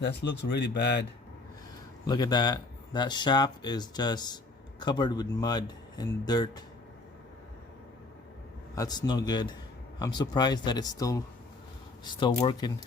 That looks really bad. Look at that. That shaft is just covered with mud and dirt. That's no good. I'm surprised that it's still working.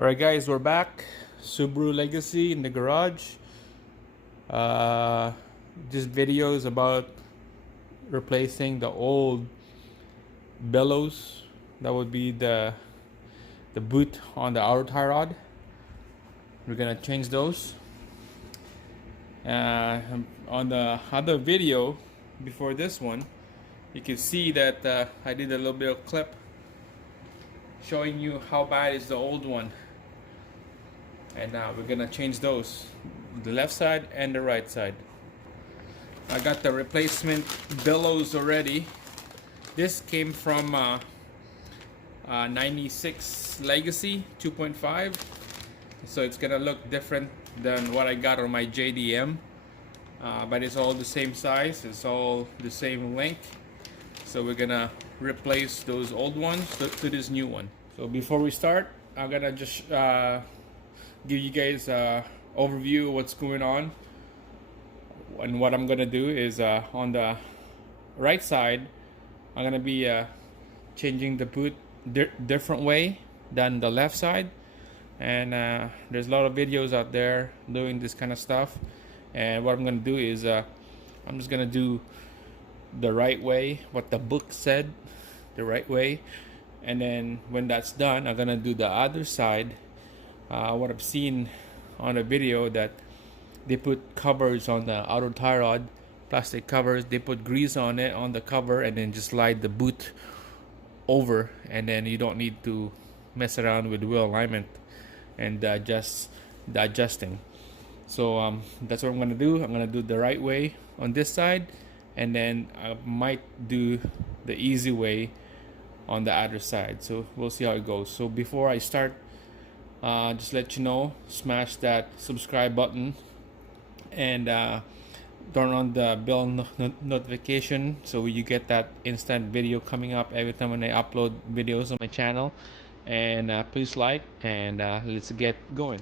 Alright guys, we're back. Subaru Legacy in the garage. This video is about replacing the old Bellows. That would be the boot on the outer tie rod. We're gonna change those. On the other video before this one, you can see that I did a little bit of clip showing you how bad is the old one. And now we're gonna change those, the left side and the right side. I got the replacement Bellows already. This came from 96 Legacy 2.5, so it's gonna look different than what I got on my JDM, but it's all the same size, it's all the same length. So we're gonna replace those old ones to this new one. So before we start, I'm gonna just give you guys an overview of what's going on. And what I'm gonna do is on the right side, I'm gonna be changing the boot different way than the left side. And there's a lot of videos out there doing this kind of stuff. And what I'm gonna do is I'm just gonna do the right way, what the book said, the right way. And then when that's done, I'm gonna do the other side. What I've seen on a video, that they put covers on the outer tie rod, plastic covers. They put grease on it, on the cover, and then just slide the boot over, and then you don't need to mess around with wheel alignment and just the adjusting. So that's what I'm gonna do. I'm gonna do the right way on this side, and then I might do the easy way on the other side. So we'll see how it goes. So before I start, just let you know, smash that subscribe button and turn on the bell notification so you get that instant video coming up every time when I upload videos on my channel. And please like, and let's get going.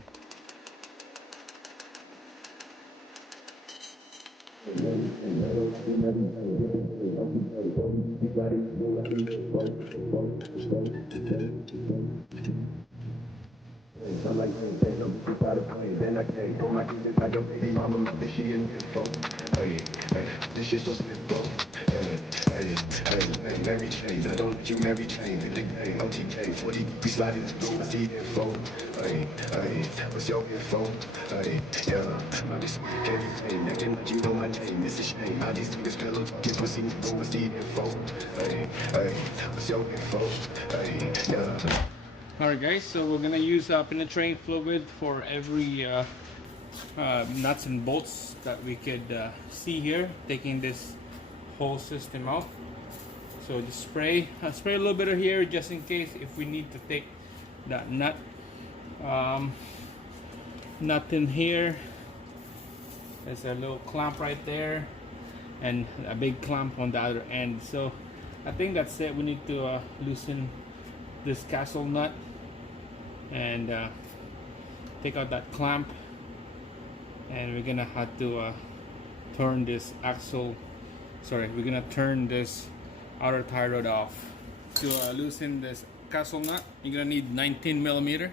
I like stand up, keep out of play. Then I can't pull my keys inside your baby mama, mother, she in your phone. Hey, this shit so simple. Hey, Mary Jane, I don't let you Mary Jane. The game, OTK, 40, we slide in the room, I see info. Hey, what's your info? Hey, yeah, my bitch, can't be paid, acting like you know my name. It's a shame, how these niggas fellow talking pussy, room, I see info. Hey, what's your info? Hey, yeah. Alright guys, so we're gonna use penetrating fluid for every nuts and bolts that we could see here, taking this whole system out. So just spray a little bit of here just in case if we need to take that nut in here. There's a little clamp right there and a big clamp on the other end. So I think that's it. We need to loosen this castle nut and take out that clamp, and we're gonna have to turn this we're gonna turn this outer tie rod off. To loosen this castle nut, you're gonna need 19 millimeter.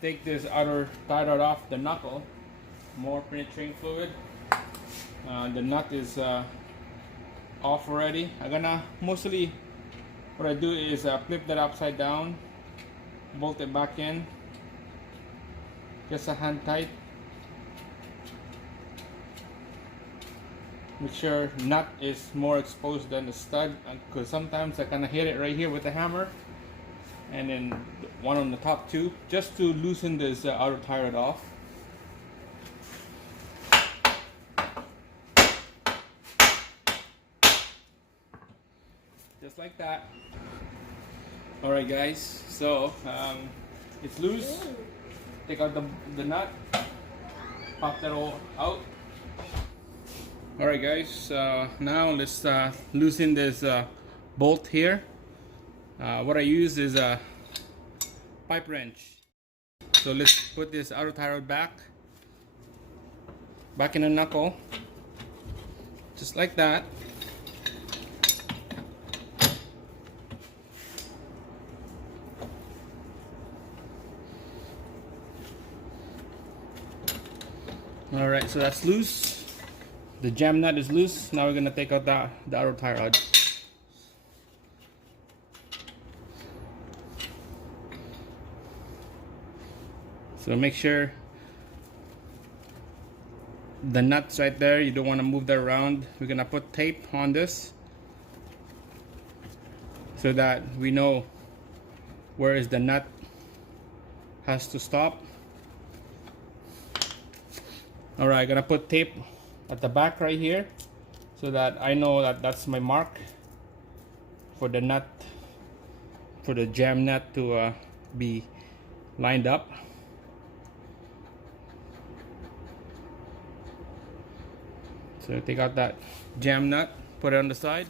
Take this outer tie rod off the knuckle, more penetrating fluid. The nut is off already. I'm gonna mostly, what I do is flip that upside down, bolt it back in, just a hand tight, Make sure nut is more exposed than the stud, because sometimes I kind of hit it right here with the hammer, and then one on the top too, just to loosen this outer tie rod off. Just like that. Alright guys, so it's loose. Take out the nut, pop that all out. Alright guys, now let's loosen this bolt here. What I use is a pipe wrench. So let's put this outer tie rod back in the knuckle, just like that. Alright, so that's loose. The jam nut is loose. Now we're gonna take out the outer tie rod. So make sure the nut's right there. You don't want to move that around. We're gonna put tape on this so that we know where is the nut has to stop. Alright, gonna put tape at the back right here so that I know that that's my mark for the nut, for the jam nut to be lined up. So take out that jam nut, put it on the side.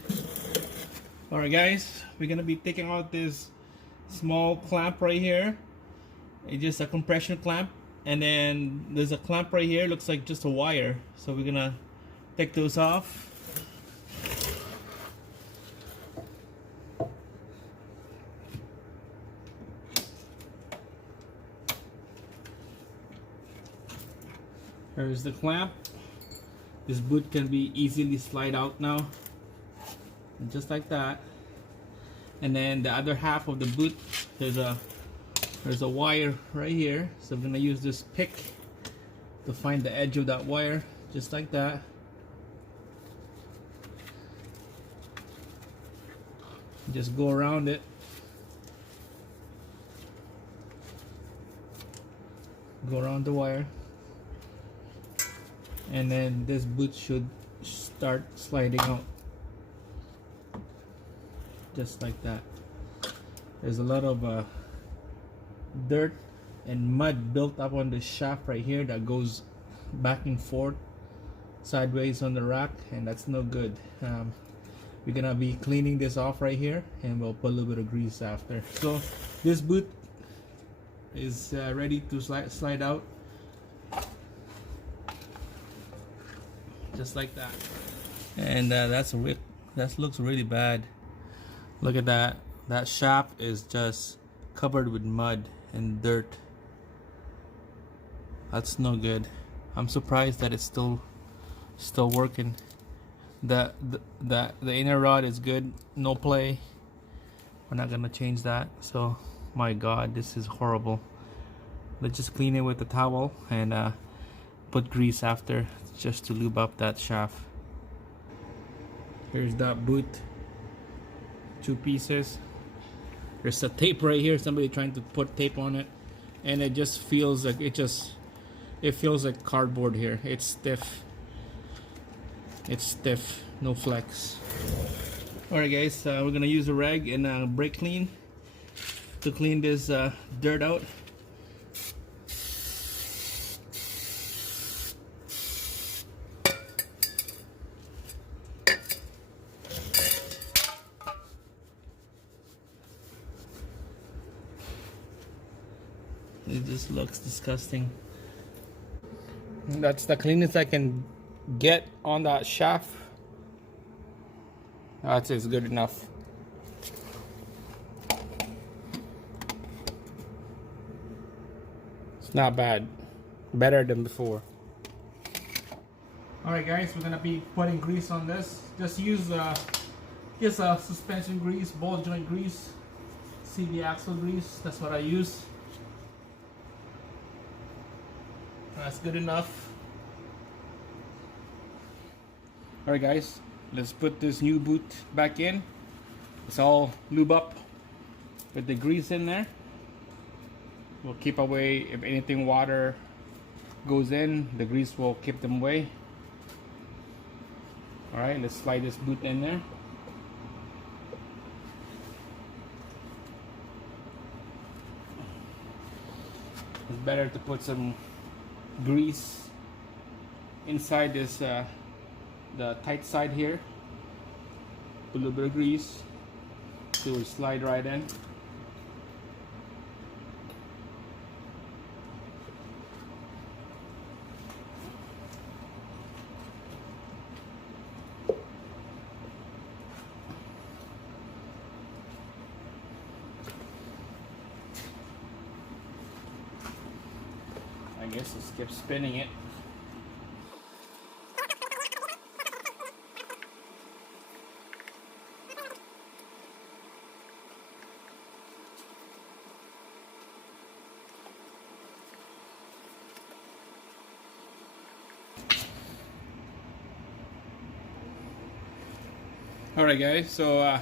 Alright guys, we're gonna be taking out this small clamp right here. It's just a compression clamp. And then there's a clamp right here, looks like just a wire. So we're gonna take those off. There's the clamp. This boot can be easily slide out now, just like that. And then the other half of the boot, there's a wire right here, so I'm gonna use this pick to find the edge of that wire, just like that. Just go around it. Go around the wire. And then this boot should start sliding out. Just like that. There's a lot of dirt and mud built up on the shaft right here that goes back and forth sideways on the rack, and that's no good. We're gonna be cleaning this off right here, and we'll put a little bit of grease after. So this boot is ready to slide out, just like that. And that looks really bad. Look at that. That shaft is just covered with mud and dirt. That's no good. I'm surprised that it's still working. The inner rod is good, no play. We're not gonna change that. So my god, this is horrible. Let's just clean it with a towel and put grease after, just to lube up that shaft. Here's that boot, 2 pieces. There's a tape right here, somebody trying to put tape on it, and it just feels like it feels like cardboard here. It's stiff. It's stiff, no flex. Alright guys, we're gonna use a rag and brake clean to clean this dirt out. It just looks disgusting. That's the cleanest I can get on that shaft. That's good enough. It's not bad. Better than before. Alright guys, we're gonna be putting grease on this. Just use suspension grease, ball joint grease, CV axle grease. That's what I use. That's good enough. Alright guys, let's put this new boot back in. It's all lube up with the grease in there. We'll keep away if anything water goes in, the grease will keep them away. Alright, let's slide this boot in there. It's better to put some grease inside this the tight side here. Put a little bit of grease so it will slide right in. I guess let's keep spinning it. Alright guys, so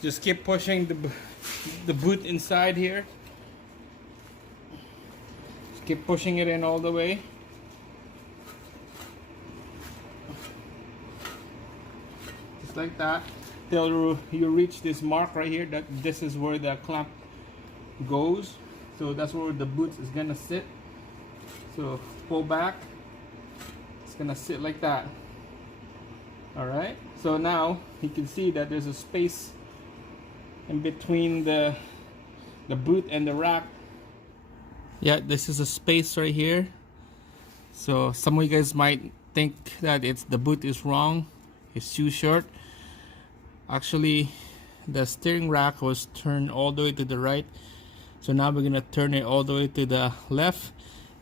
just keep pushing the boot inside here. Just keep pushing it in all the way. Just like that till you reach this mark right here. That this is where the clamp goes. So that's where the boot is gonna sit. So pull back. It's gonna sit like that. Alright, so now you can see that there's a space in between the boot and the rack. Yeah, this is a space right here. So some of you guys might think that the boot is wrong, it's too short. Actually, the steering rack was turned all the way to the right. So now we're gonna turn it all the way to the left,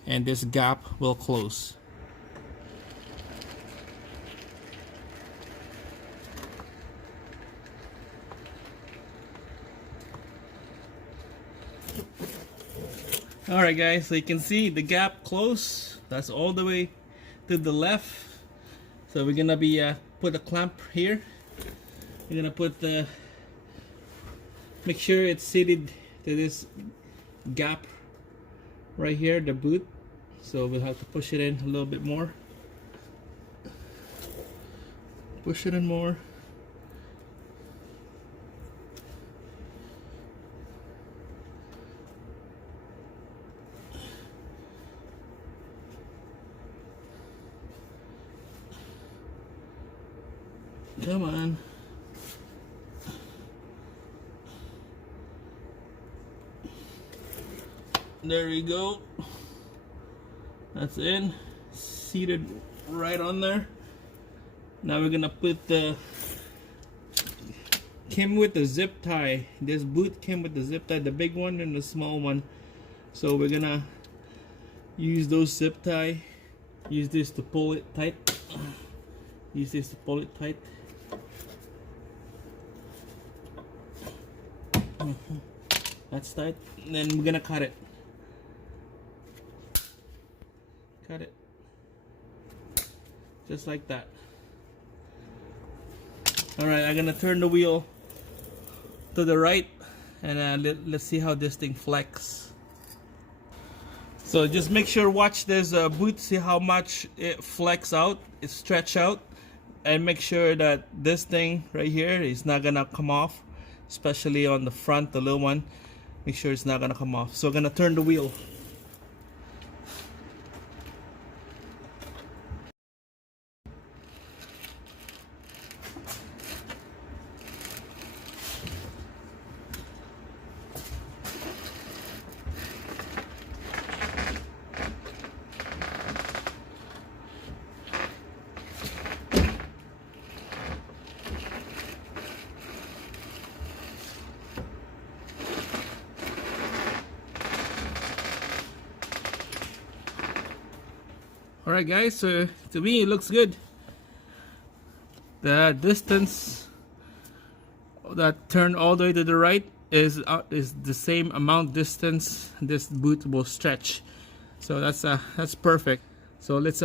and this gap will close. Alright guys, so you can see the gap close. That's all the way to the left. So we're gonna be put a clamp here. We're gonna put make sure it's seated to this gap right here, the boot. So we'll have to push it in a little bit more. Push it in more. Come on. There we go. That's in. Seated right on there. Now we're gonna put came with the zip tie. This boot came with the zip tie, the big one and the small one. So we're gonna use those zip tie. Use this to pull it tight. Use this to pull it tight. That's tight. And then we're gonna cut it. Cut it. Just like that. Alright, I'm gonna turn the wheel to the right and let's see how this thing flex. So just make sure, watch this boot, see how much it flex out, it stretch out, and make sure that this thing right here is not gonna come off, especially on the front, the little one. Make sure it's not gonna come off. So I'm gonna turn the wheel. Alright guys, so to me it looks good. The distance that turned all the way to the right is the same amount distance this boot will stretch. So that's perfect. So let's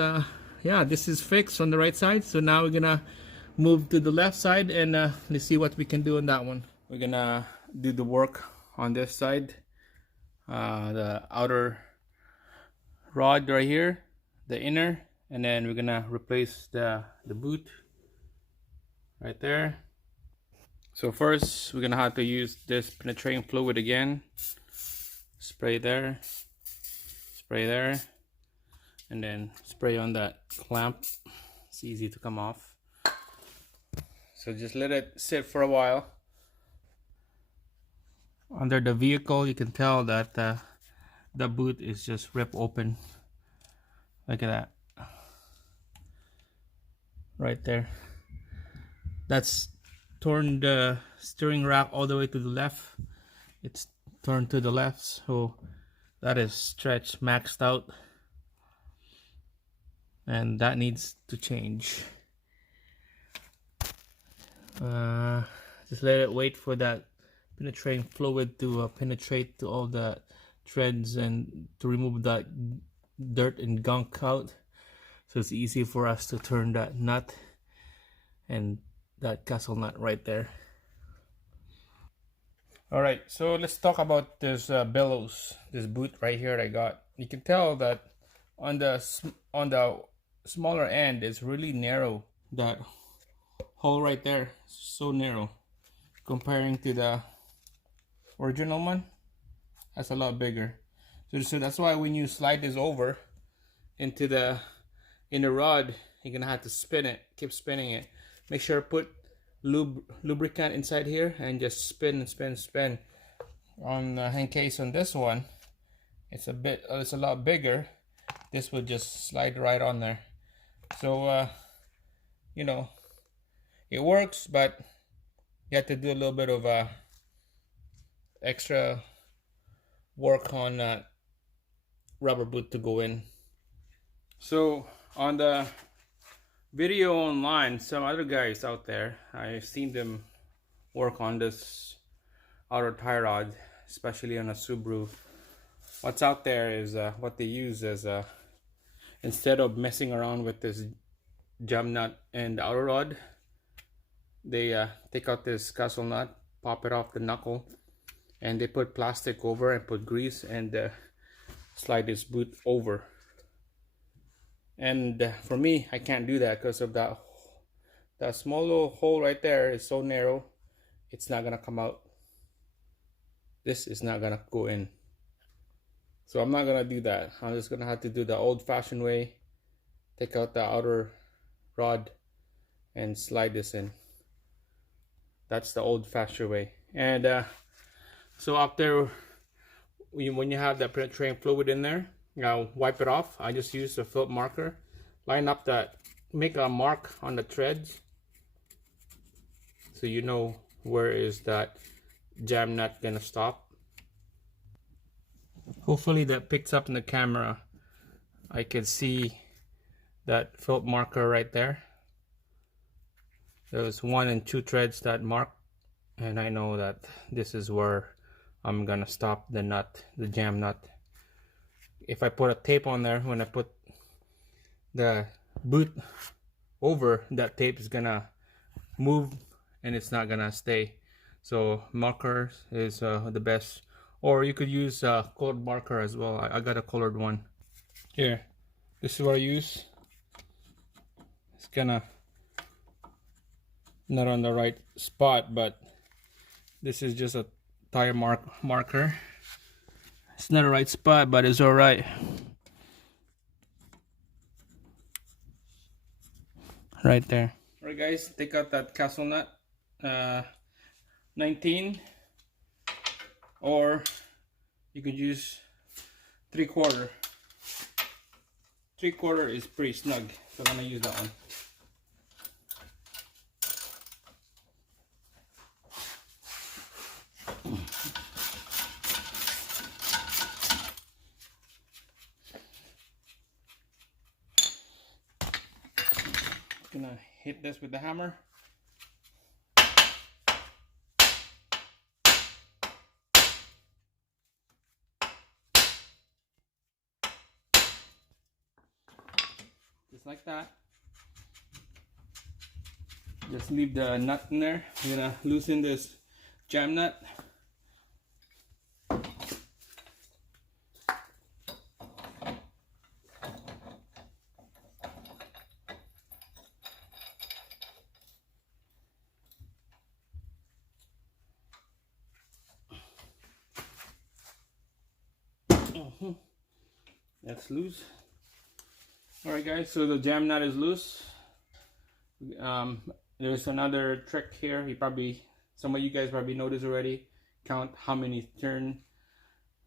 yeah, this is fixed on the right side. So now we're gonna move to the left side and let's see what we can do on that one. We're gonna do the work on this side. The outer rod right here, the inner, and then we're gonna replace the boot right there. So first we're gonna have to use this penetrating fluid again. Spray there, and then spray on that clamp. It's easy to come off. So just let it sit for a while. Under the vehicle you can tell that the boot is just ripped open. Look at that right there. That's torn the steering rack all the way to the left. It's turned to the left, so that is stretched, maxed out, and that needs to change. Just let it wait for that penetrating fluid to penetrate to all the threads and to remove that dirt and gunk out, so it's easy for us to turn that nut and that castle nut right there. Alright, so let's talk about this Bellows, this boot right here I got. You can tell that on the smaller end it's really narrow. That hole right there is so narrow comparing to the original one. That's a lot bigger. So that's why when you slide this over into the rod, you're gonna have to spin it, keep spinning it. Make sure to put lubricant inside here and just spin and spin and spin. On in case on this one, it's a lot bigger. This will just slide right on there. So you know, it works, but you have to do a little bit of extra work on that rubber boot to go in. So on the video online, some other guys out there, I've seen them work on this outer tie rod, especially on a Subaru. What's out there is what they use is instead of messing around with this jam nut and the outer rod, they take out this castle nut, pop it off the knuckle, and they put plastic over and put grease and slide this boot over. And for me, I can't do that because of that small little hole right there is so narrow, it's not gonna come out. This is not gonna go in. So I'm not gonna do that. I'm just gonna have to do the old-fashioned way. Take out the outer rod and slide this in. That's the old-fashioned way. And so after when you have that penetrating fluid in there, wipe it off. I just use a felt marker, line up that, make a mark on the threads so you know where is that jam nut gonna stop. Hopefully that picks up in the camera. I can see that felt marker right there. There's 1 and 2 threads that mark, and I know that this is where I'm gonna stop the nut, the jam nut. If I put a tape on there, when I put the boot over, that tape is gonna move and it's not gonna stay. So marker is the best, or you could use a colored marker as well. I got a colored one here. This is what I use. It's kinda not on the right spot, but this is just a tire marker. It's not the right spot, but it's all right. Right there. All right, guys, take out that castle nut. 19, or you could use 3/4. 3/4 is pretty snug, so I'm gonna use that one. Gonna hit this with the hammer. just like that. Just leave the nut in there. We're gonna loosen this jam nut. That's loose. Alright guys, so the jam nut is loose. There's another trick here. Some of you guys probably noticed already. Count how many turn,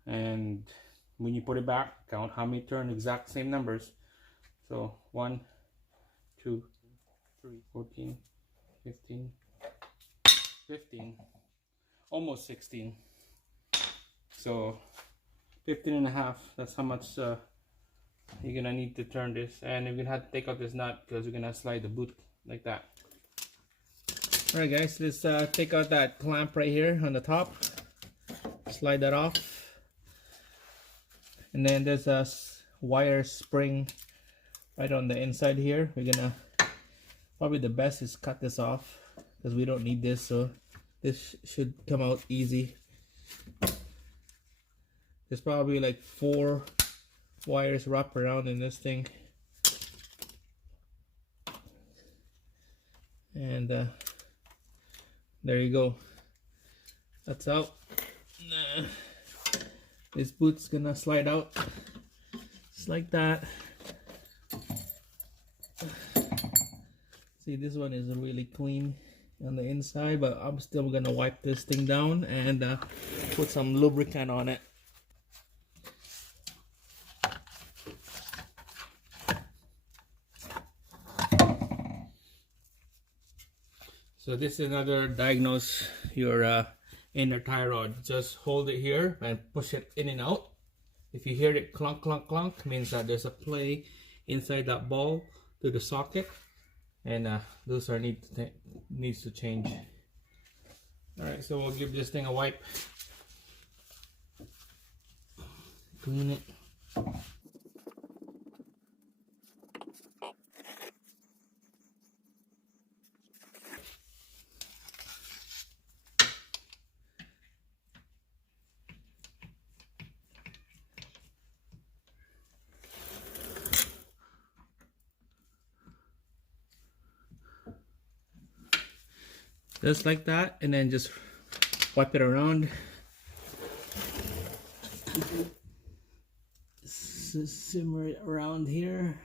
and when you put it back, count how many turn, exact same numbers. So 1, 2, 3, 14, 15, 15, almost 16. So 15 and a half, that's how much you're gonna need to turn this. And you're gonna have to take out this nut because we're gonna slide the boot like that. Alright guys, let's take out that clamp right here on the top. Slide that off. And then there's a wire spring right on the inside here. We're gonna, probably the best is cut this off because we don't need this, so this should come out easy. There's probably like 4 wires wrapped around in this thing. And there you go. That's out. This boot's gonna slide out just like that. See, this one is really clean on the inside, but I'm still gonna wipe this thing down and put some lubricant on it. So this is another diagnose your inner tie rod. Just hold it here and push it in and out. If you hear it clunk clunk clunk, means that there's a play inside that ball to the socket, and those are needs to change. All right, so we'll give this thing a wipe, clean it. Just like that, and then just wipe it around. Simmer it around here.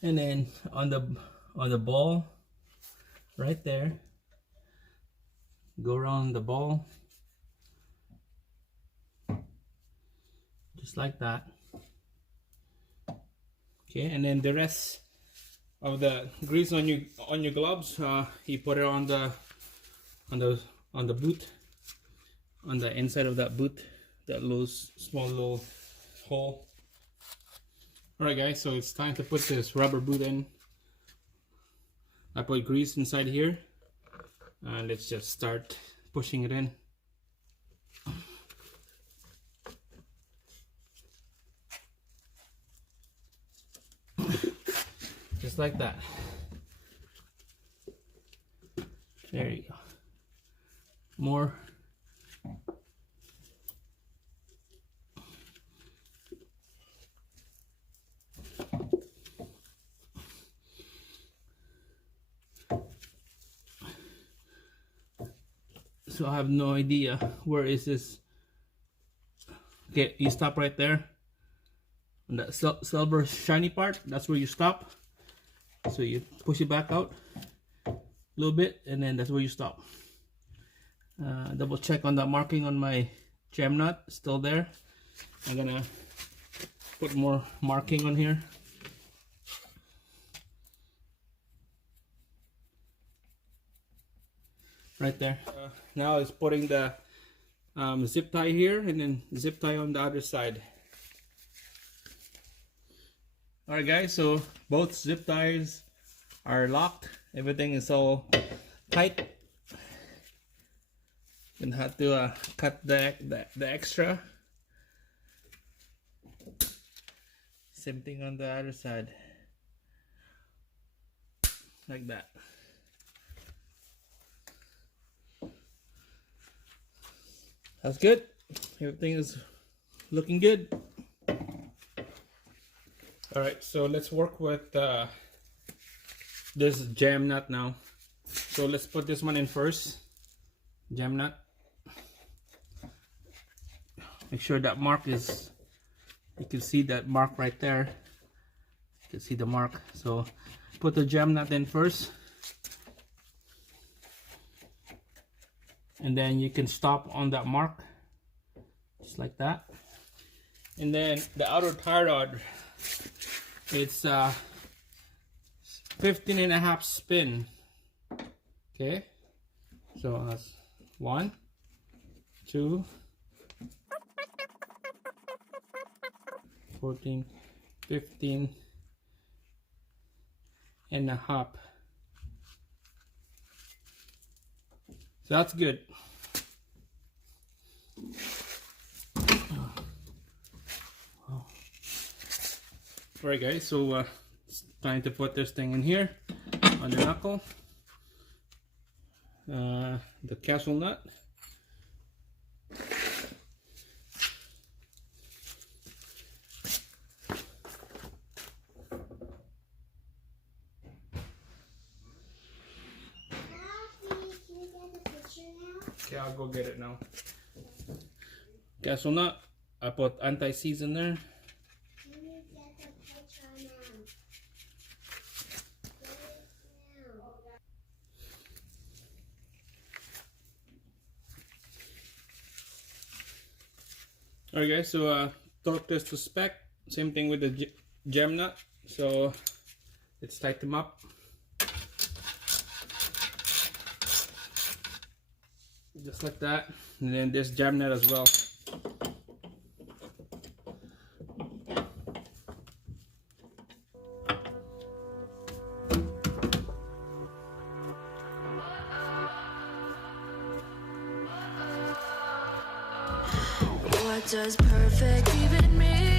And then on the ball right there, go around the ball just like that. Okay, and then the rest of the grease on your gloves, you put it on the boot, on the inside of that boot, that small little hole. Alright guys, so it's time to put this rubber boot in. I put grease inside here, and let's just start pushing it in. Just like that. There you go. More. So I have no idea where is this. Okay, you stop right there on that silver shiny part. That's where you stop. So you push it back out a little bit, and then that's where you stop. Double check on that marking on my jam nut, still there. I'm gonna put more marking on here. Right there. Now it's putting the zip tie here, and then zip tie on the other side. Alright guys, so both zip ties are locked. Everything is all tight. and had to cut the extra. Same thing on the other side, like that. That's good. Everything is looking good. All right, so let's work with this jam nut now. So let's put this one in first. Jam nut. Make sure that mark is, you can see that mark right there. You can see the mark. So put the jam nut in first. And then you can stop on that mark. Just like that. And then the outer tie rod, it's 15.5 spin. Okay, so that's 1, 2, 14, 15 and a half. So that's good. Alright guys, so it's time to put this thing in here on the knuckle. The castle nut. Okay, I'll go get it now. Castle nut. I put anti-seize in there. Alright guys, so torque this to spec. Same thing with the jam nut. So let's tighten them up. Just like that. And then this jam nut as well. What does perfect even mean?